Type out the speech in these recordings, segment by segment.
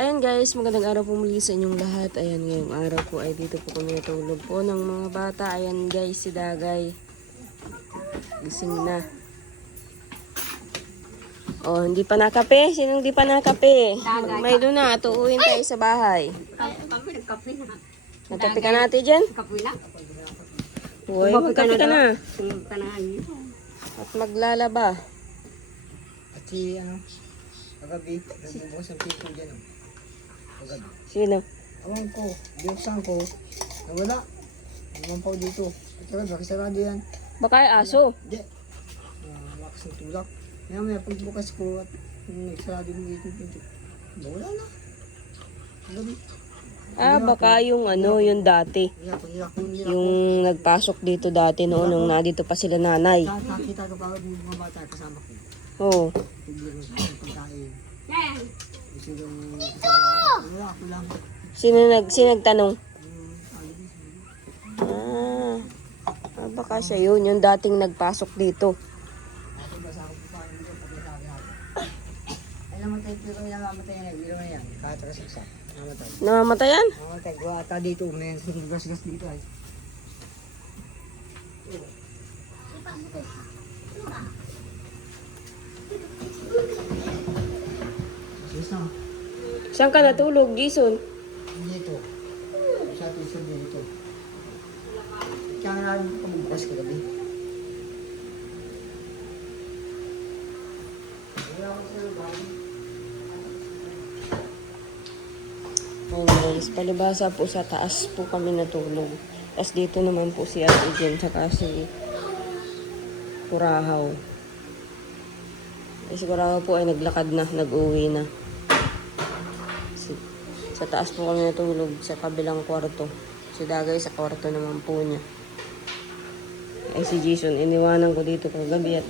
Ayan guys, magandang araw po muli sa inyong lahat. Ayan, ngayong araw po ay dito po kami natulog po ng mga bata. Ayan guys, si Dagay. Gising na. Oh, hindi pa nakape? Sinong hindi pa nakape? May doon na, tuuin tayo sa bahay. Kami nagkape na. Nagkape ka natin dyan? Kape na. Uy, magkape ka na. Kanahan niyo. At maglalaba. At si kagabi, nagbubukas ang pipo dyan. Kagabi. Sino? Awang ko, binuksan ko, nawala. Lumampaw dito. At kagabi, nakisarado yan. Baka ay aso. Hindi. Lakas ng tulak. Kaya may pagbukas ko at nagsarado yung pinto. Nawala na. Kagabi. Baka yung yung dati. Yung nagpasok dito dati noon nung nandito pa sila nanay. Nakita ko pa yung mga bata kasama ko. Oo. Pagbukas ko yung pagkain. Kasi yung wala ako lang. Sino nagtanong? Baka siya yun, yung dating nagpasok dito. Ay namatay pero kaya namamatay na biro na yan. Kahit kasaksak. Namatay. Namamatayan? Namatay. Guwata dito. May gas-gas dito ay. Sis na. Saan ka natulog, Jason? Dito. Sa tisod dito. Kaya nga lang pagbukas ko gabi. Ayun guys, palibasa po sa taas po kami natulog. Tapos dito naman po si Ate Jen, tsaka si Kurahaw. Si Kurahaw po ay naglakad na, nag-uwi na. Sa taas po kami natulog, sa kabilang kwarto. Si Dagay sa kwarto naman po niya. Ay si Jason, iniwanan ko dito kagabi at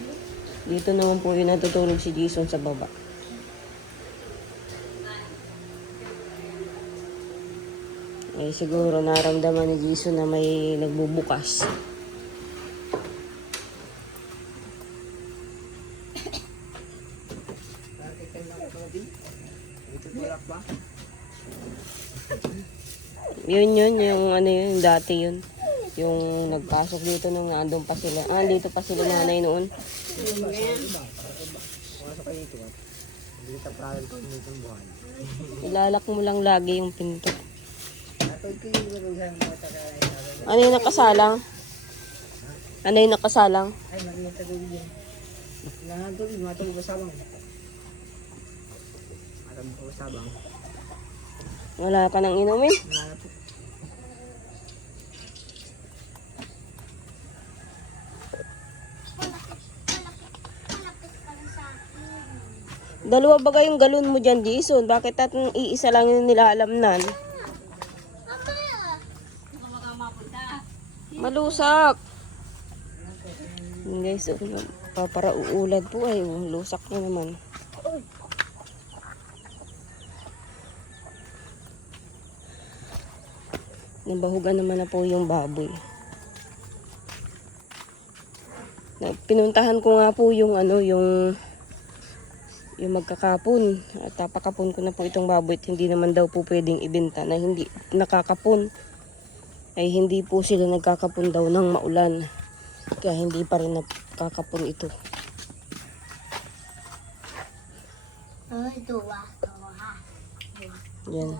dito naman po yung natutulog si Jason sa baba. Eh siguro naramdaman ni Jason na may nagbubukas. Yun, yung dati yun. Yung nagpasok dito nung nandun pa sila. Dito pa sila nanay noon. Pumasok kayo dito at hindi kita pralan ko dito ang buhay. Ilalak mo lang lagi yung pinto. Atod ko yung lulusan mo sa kaya. Ano yung nakasalang? Ano yung nakasalang? Ay, magiging tagawin yan. Kailangan tubig, matulog sa sabang. Matulog sa sabang. Wala ka nang inumin? Wala na po. Dalawa ba yung galon mo dyan, Jason? Bakit iisa lang yung nilaalamnan? Malusak! Guys, para uulad po ay lusak na naman. Nabahugan naman na po yung baboy. Pinuntahan ko nga po yung yung magkakapon. At napakapon ko na po itong baboy at hindi naman daw po pwedeng ibenta na hindi nakakapon. Ay hindi po sila nagkakapon daw ng maulan. Kaya hindi pa rin nakakapon ito. Yan.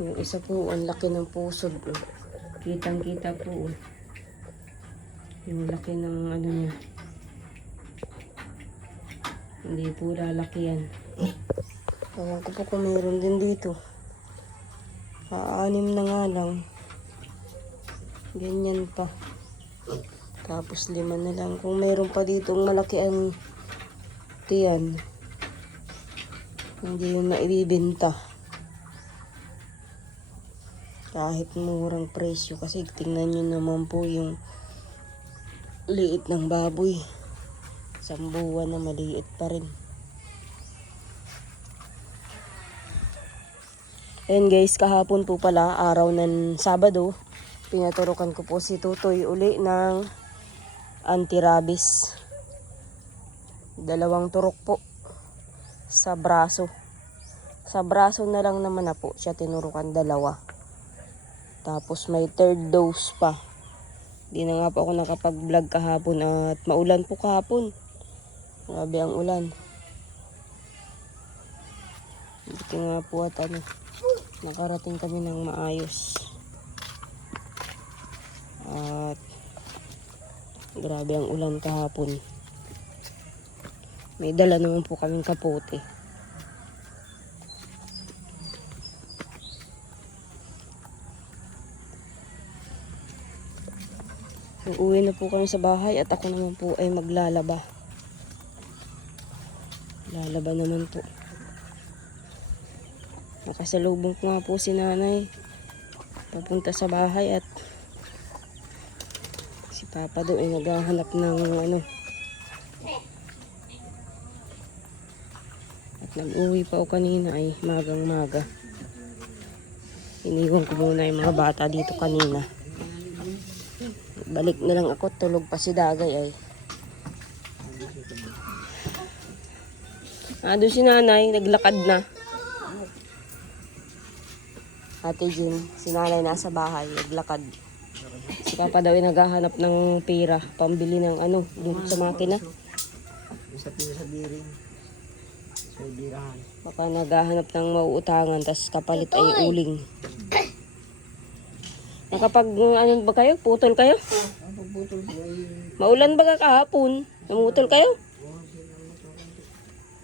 Yung isa po, ang laki ng pusod. Kitang-kita po. Yung laki ng niya. Hindi po lalaki yan. Ewan ko po kung meron din dito. 6 na nga lang. Ganyan pa. Tapos 5 na lang. Kung meron pa dito malaki ang tiyan, hindi yung maibibenta. Kahit murang presyo. Kasi tingnan nyo naman po yung liit ng baboy. 1 buwan na maliit pa rin. Ayan guys, kahapon po pala, araw ng Sabado, pinaturukan ko po si Tutoy uli ng anti-rabies. 2 turok po. sa braso. Sa braso na lang naman na po siya tinurukan 2. Tapos may 3rd dose pa. Di na nga po ako nakapag-vlog kahapon at maulan po kahapon. Grabe ang ulan. Buti nga po at nakarating kami ng maayos. At grabe ang ulan kahapon. May dala naman po kaming kapote. Uuwi na po kami sa bahay at ako naman po ay maglalaba. Lalaba naman po. Nakasalubong ko nga po si nanay. Papunta sa bahay at si papa doon ay naghahanap ng At nag-uwi pa ako kanina ay magang maga. Iniwan ko muna yung mga bata dito kanina. Balik na lang ako, tulog pa si Dagay ay. Doon si nanay, naglakad na. Ate Jean, si nanay nasa bahay, naglakad. Si papa daw ay naghahanap ng pera, pambili ng dun sa makina. Sa biring. Sa birahan. Baka naghahanap ng mauutangan, tas kapalit ay uling. Nakapag ba kayo? Putol kayo? Pagputol ko ay... Maulan ba kahapon? Namutol kayo?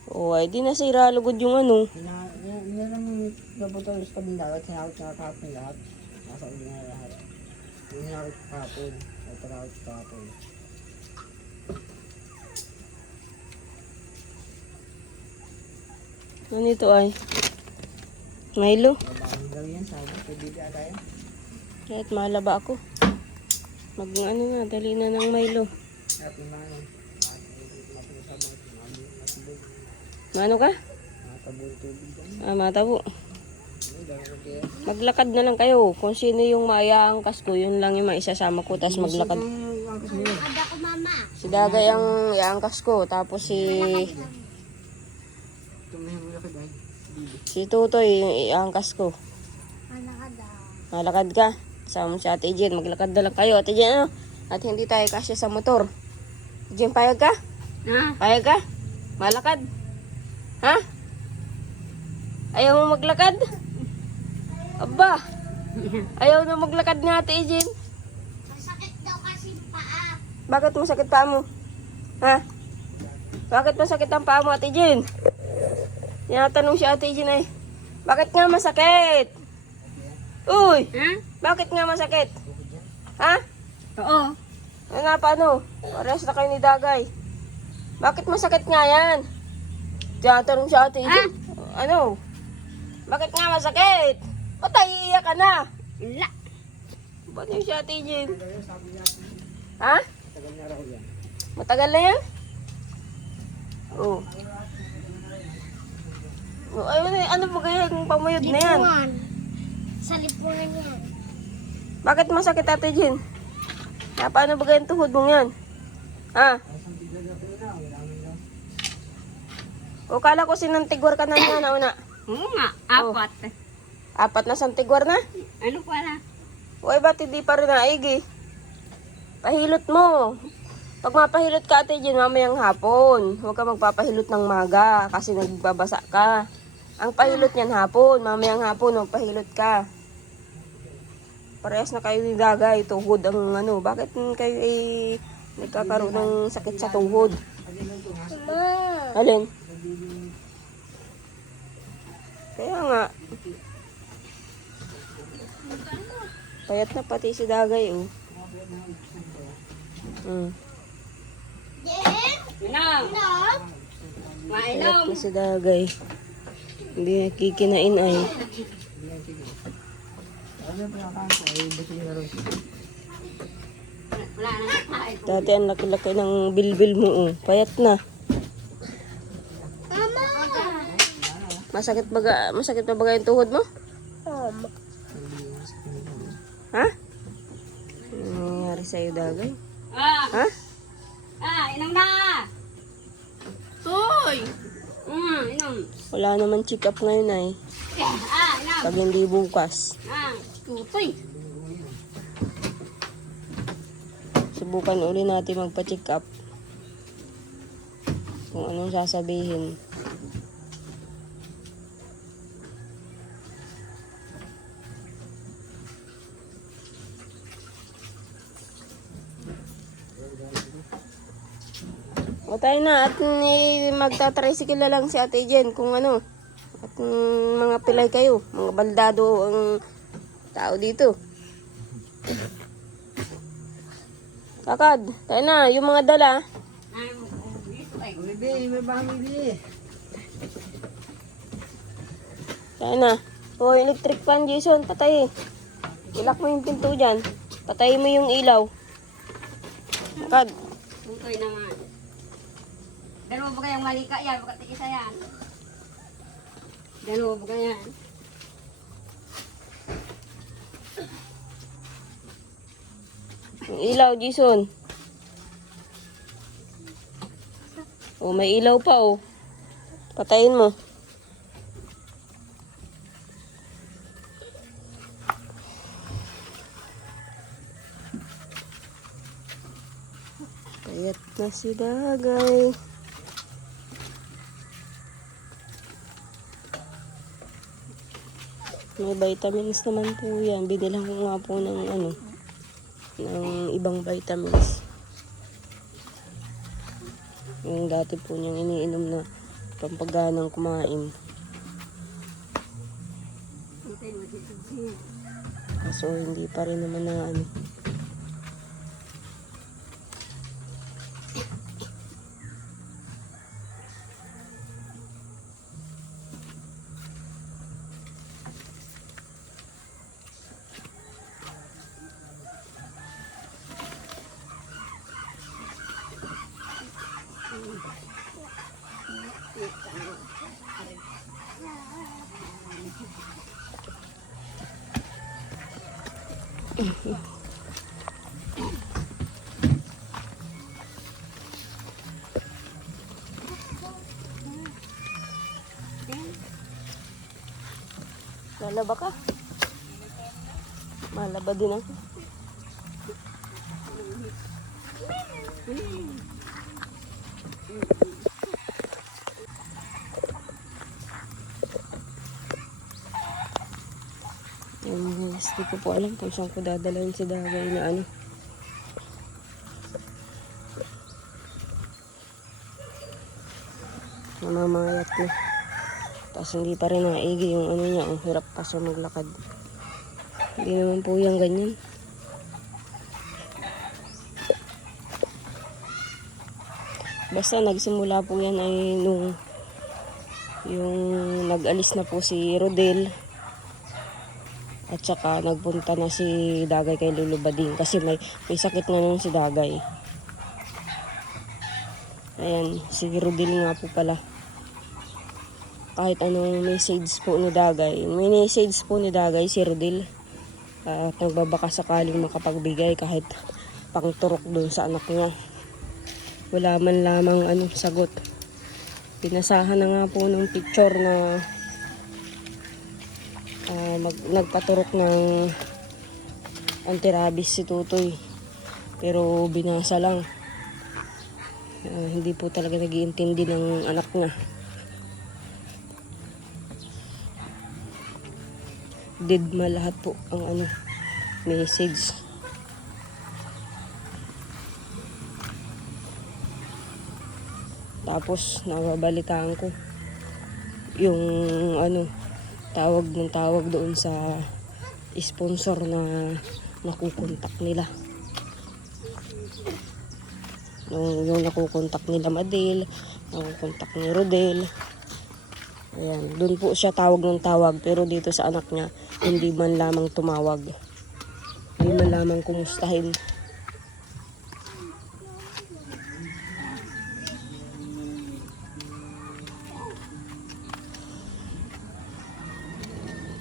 Ay di nasira lugod yung Yan ang naputol sa kabing dagat. Sinakot nga kahapon lahat. Nasa uli nga lahat. Sinakot kahapon. At tarakot kahapon. Ano ito ay? Milo? Mabahang daw yan. Sabi, pwede ba tayo? Kahit malaba ako. Dali na ng Milo. At imanon. At mapusabot. Matubog. Mano ka? Matabog tubig dyan. Matabo. Ay, dami ko kaya. Maglakad na lang kayo. Kung sino yung maiaangkas ko, yun lang yung maisasama ko. Tapos maglakad. Kada ko mama. Si Dagay ang iangkas ko. Tapos Tumahin mo lakad ay. si Tutoy yung iangkas ko. Malakada. Malakad ka. Sama mo si Ate Jen. Maglakad na lang kayo. Ate Jen, At hindi tayo kasya sa motor. Ate Jen, payag ka? Payag ka? Malakad? Ha? Ayaw mo maglakad? Aba! Ayaw na maglakad nga, Ate Jen. Masakit daw kasi paa. Bakit masakit paa mo? Ha? Bakit masakit ang paa mo, Ate Jen? Tinatanong si Ate Jen ay, bakit nga masakit? Uy! Bakit nga masakit? Ha? Oo. Paano? Pares na kayo ni Dagay. Bakit masakit nga yan? Tinatanong si Ate Jen. Bakit nga masakit? Ba't iiyak ka na? Wala. Ba't yung si Ate Jen? Ha? Tagal na raw yan. Matagal na yan? Oo. Ano ba kaya yung pamayod na yan? Lipunan. Sa lipunan yan. Bakit masakit, Ate Jen? Paano ba kaya yung tuhod mong yan? Ha? O kala ko sinantigwar ka na niya nauna. Oo nga. 4. 4 na santigwar na? Ano pala? Uy, ba't hindi pa rin naigi? Pahilot mo. Pag mapahilot ka, Ate Jen, mamayang hapon. Huwag ka magpapahilot ng maga kasi nagbabasa ka. Ang pahilot niyan hapon. Mamayang hapon, magpahilot ka. Parehas na kayo ni Dagay. Tuhod ang Bakit kayo nagkakaroon ng sakit sa tuhod? Alin? Kaya nga. Payat na pati si Dagay, oh. Inom. Payat na si Dagay. Hindi nakikinain ay. Ano pa yung kanto ay buti na raw siya. Wala na kain. Dati ang laki-laki ng bilbil mo, oh. Payat na. Mama. Masakit pa ba yung tuhod mo? Ha? Ano nangyari sa'yo, Dagay? Ha? Inom na. Toy. Inom. Wala naman check up ngayon ay. Inom. Pag hindi bukas. Tutoy. Subukan uli natin magpa-check up. Kung anong sasabihin. O tayo na at magta-tricycle na lang si Ate Jen kung ano. At mga pilay kayo, mga baldado ang tao dito. Kakad, tayo na, yung mga dala. Dito ay. Bibi, may bahay bibi. Tayo na. O, electric fan, Jason, patay. Ilak mo yung pinto dyan. Patay mo yung ilaw. Kakad. Tutoy naman. Dalawa ba kayang malika yan? Baka tikisa yan. Dalawa ba kaya? Yung ilaw, Jason. O, may ilaw pa, o. Patayin mo. Payat na si Dagay. May vitamins naman po yan. Binilang ko nga po ng ng ibang vitamins. Yung dati po niyang iniinom na pampaganang kumain. Tutoy mo dito siya. Kaso hindi pa rin naman na lalaba ka. Malaba din ako. Guys, di ko po alam kung saan ko dadalhin si Dagay na namamayat na. Tapos hindi pa rin naigi yung niya, ang hirap pa siya maglakad. Hindi naman po yung ganyan. Basta nagsimula po yan ay nung yung nag-alis na po si Rodel. At saka nagpunta na si Dagay kay Lolo Bading kasi may sakit na nun si Dagay. Ayan, si Rodel nga po pala. Kahit anong message po ni Dagay. May message po ni Dagay si Rodel. At nagbabaka sakaling makapagbigay kahit pangturok doon sa anak niya. Wala man lamang sagot. Pinasahan na nga po ng picture na nagpaturok ng anti-rabies si Tutoy. Pero binasa lang. Hindi po talaga nag-iintindi ng anak niya. Deadma lahat po ang message. Tapos nababalitaan ko yung tawag ng tawag doon sa sponsor na nakukontak nila. Yung nakukontak nila Madel, nakukontak ni Rodel. Ayan, doon po siya tawag ng tawag, pero dito sa anak niya hindi man lamang tumawag. Hindi man lamang kumustahin.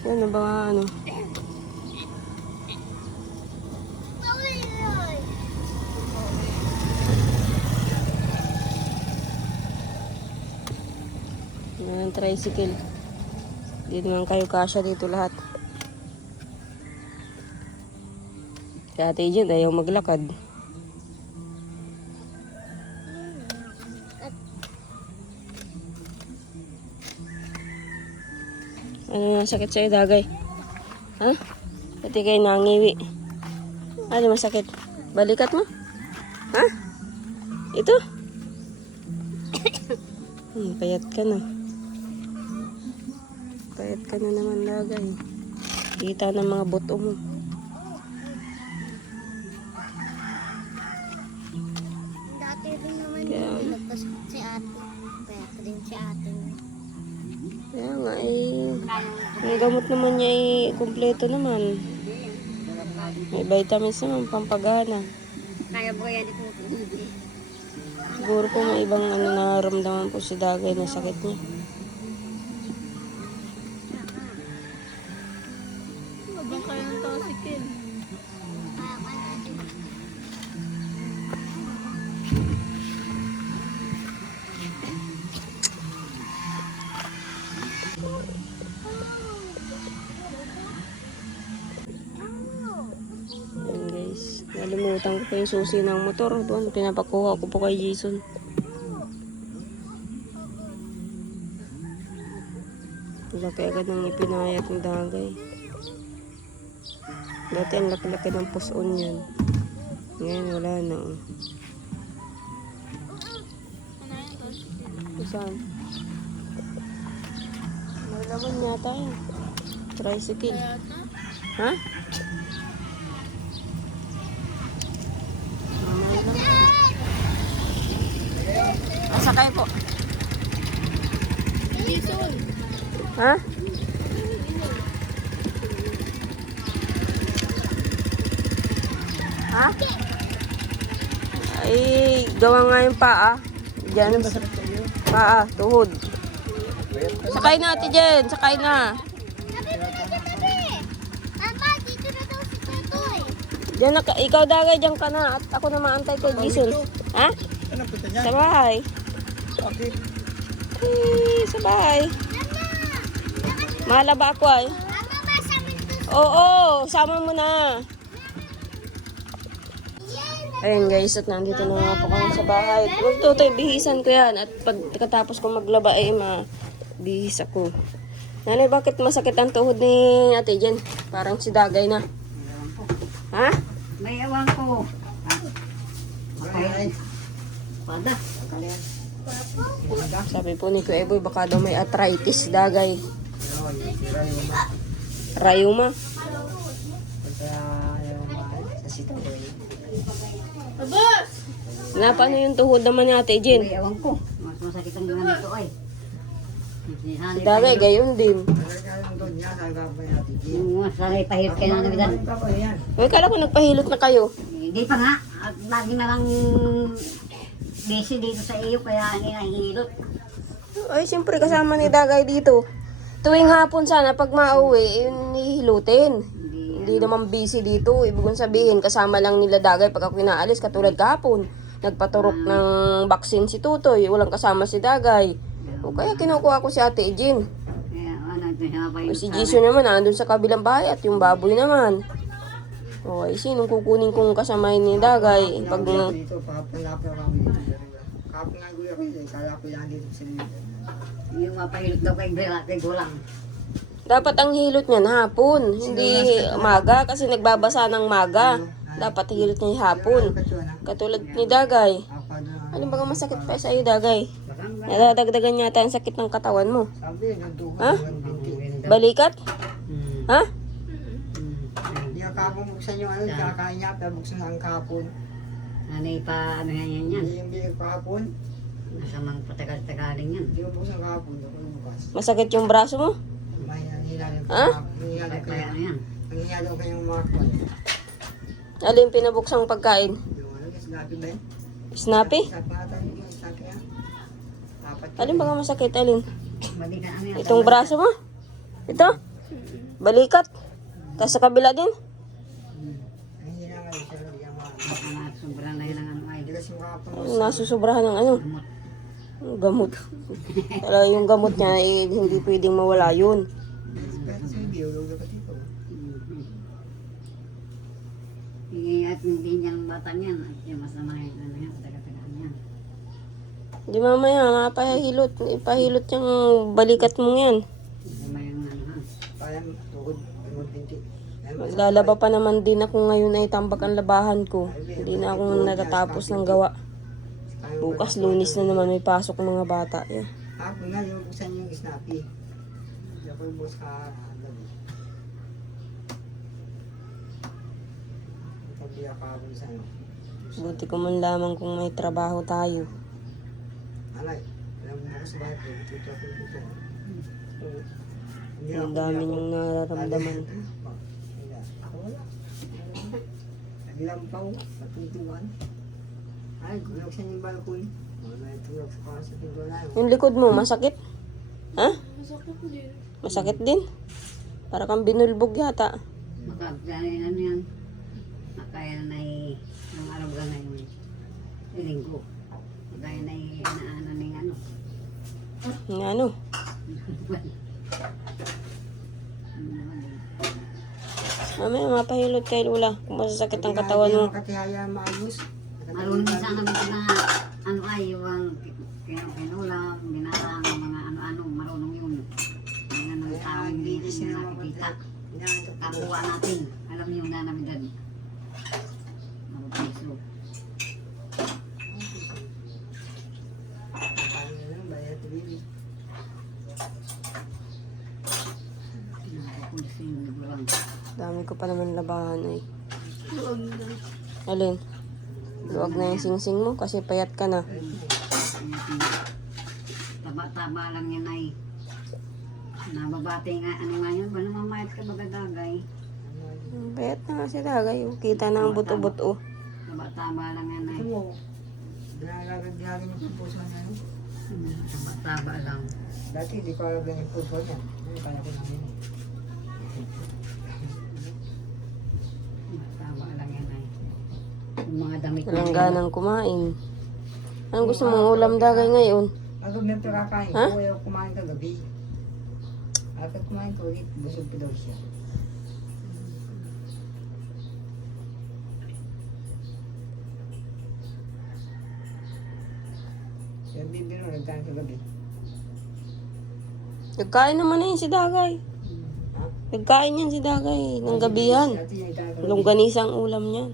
Ano ba Ng tricycle. Hindi naman kayo kasya dito lahat. Si Ate Jen ayaw maglakad. Ano masakit sa'yo, Dagay? Ha? Pati kayo nangiwi. Ano masakit? Balikat mo? Ha? Ito? Payat ka na. Payat ka na naman, Dagay. Kita ng mga buto mo. Dati rin naman Kaya- yung nagpas si ate. Kaya din si ate. Kaya nga yung gamot naman niya kumpleto naman. May vitamins naman, pampagana. Kaya ba yan ito? Siguro po may ibang nararamdaman po si Dagay na sakit niya. Habang kayo ng tasikin. Ayan guys, nalimutan ko pa yung susi ng motor. Doon, pinapakuha ko po kay Jason. Laki agad ng ipinayat ng Dagay. Dati ang laki-laki ng puson yan. Ngayon wala na. Oh. Saan? Malaman yata yun. Tricycle. Ha? Sakay po. Ha? Ha? Ay, gawa nga yung paa. Diyan. Paa, tuhod. Sakay na, Ate Jen. Sakay na. Mama, dito na daw si Tutoy. Diyan na, ikaw Dagay, diyan ka na. At ako na maantay kay Jason. Ha? Ano punta niya? Sa bahay. Bakit? Sa bahay. Mahala ba ako ay? Mama, masamin to. Oo, sama mo na. Ayun guys, at nandito na nga po kami sa bahay. Huwag Tutoy, bihisan ko yan. At pagkatapos ko maglaba ay mabihis ako. Nanay, bakit masakit ang tuhod ni Ate Jen? Parang si Dagay na. Ha? May ewan ko. Ay, Pada. Sabi po ni Kuya Eboy, baka daw may arthritis si Dagay. Rayuma. sa sitaw eh. Na, paano yung tuhod naman ni Ate Jen? May ewan ko. Mas masakit ang ganito ay. Si Dagay, gayon din. Talagang doon niya, nagabay natin. Yung sanay pahirap kayo na nabidan. Tapos yan. Uy, kala ko nagpahilot na kayo. Hindi pa nga. At lagi na lang busy dito sa iyo kaya hindi nahihilot. Ay, siyempre kasama ni Dagay dito. Tuwing hapon sana, pag mauwi, yun hihilutin. Hindi naman busy dito. Ibig kong sabihin, kasama lang nila Dagay pag ako inaalis, katulad kahapon. Nagpaturok ng vaccine si Tutoy. Walang kasama si Dagay. O kaya kinukuha ko si Ate Jen. Kaya ano, ito siya pa O si Jason naman, nandun sa kabilang bahay at yung baboy naman. O ay, sinong kukunin kong kasamahin ni Dagay? Pag Dito, papalapit ako dito. Kapag nga guya ko yun, kalapit lang dito sa dito. yung mapahilot daw kay Grela, kay Gulang. dapat ang hilot niyan hapon, hindi maga kasi nagbabasa ng maga. Dapat hilot niya hapon. Katulad ni Dagay. Ano ba masakit pa sa iyo, Dagay? Nadadagdagan yata ang sakit ng katawan mo. Sabi, nagduhan Ha? ng binti. Balikat? Ha? Hindi ka kapong buksan yung ano, kakain niya, pero buksan ang kapon. Nanay pa, ano yan yan. Hindi yung bilang kapon, Nasa mga patagal-tagaling yan. hindi mo buksan kapon, ako yung bukas. Masakit yung braso mo? May nangyayari ko, Ha? nangyayari ko Kaya ano yan. nangyayari ko kayong mga kwan. Alin pinabuksang pagkain? Yung ano, yung sinabi ba yun? Snappy? Sabi nga tayo, sabi nga. Apat yun. Alin ba nga masakit? Alin? Balikan ano yan. Itong braso mo? Ito? Balikat? Tapos sa kabila din? Ang hina nga yun, pero hindi yan mga- Sobrang na yun ang ano ay. Hindi kasi makapang Nasusobrahan ng ano? Gamot. Gamot. Talaga yung gamot niya, eh, hindi pwedeng mawala yun. Pero sa hindi, ulog na pati ito. At hindi niyang bata niyan. At yung masama yung ano yan, taga-tagaan niyan. Di mamaya, mapahilot. Ipahilot yung balikat mo yan. Masama yung ano ha. Parang tuhod, tuhod pinti. Maglalaba pa naman din ako ngayon ay tambak ang labahan ko. Hindi na ako natatapos ng gawa. Bukas Lunes na naman may pasok ng mga bata. Yeah. Hapon nga, yung buksan yung snappy. Hindi ako yung bus ka. Pagli ako hapon sa ano. Buti ko man lamang kung may trabaho tayo. Alay, alam mo ako sa bahay ko. Dito ako dito. Hindi Ang dami niyong nararamdaman. Ako wala. Naglampaw, patuntuan. Ay, gulog siya yung balkon. Wala yung tulog sa para sa tingnan. Yung likod mo, masakit? Ha? Masakit din? Para kang binulbog yata. Makagdali ano yan. Makaya na yung araw ka na yung linggo. Makaya na inaano ng ano. Yung ano? Mamaya mapahilot kay Lula kung masasakit ang katawan mo. Katihaya maayos. Marunong din sana kami na ano ay yung kinulam, binarang, mga ano-ano, marunong yun. Yung ano yung tao hindi na nakikita. Kakuha natin. Alam niyo na namin dyan. Mga piso. Nakapulis yung ligurang. Dami ko pa naman labahan ay. Alin? Luwag na yung singsing mo kasi payat ka na. Taba-taba lang yan ay. Nababate nga, ano nga yun? Ba namamayat ka bagadagay? Payat na nga si Dagay. Kita na ang buto-buto. Taba-taba lang yan ay. Ito mo, dinagagagyagan yung puso niya. Taba-taba lang. Dati hindi ko alam yung puso niya. Kaya ko namin. Taba lang yan ay. Yung mga damit Walang ganang kumain. Anong gusto mong ulam Dagay ngayon? Agad na ito kakain Ha? ko, ayaw kumain kagabi. Agad kumain ko ulit, busog pa daw siya. Siya bibiro, nagkain kagabi. Nagkain naman na yun si Dagay. Ha? Nagkain yan si Dagay ng gabihan. Dati niya nagkain kagabi. Longganisa ang ulam niya.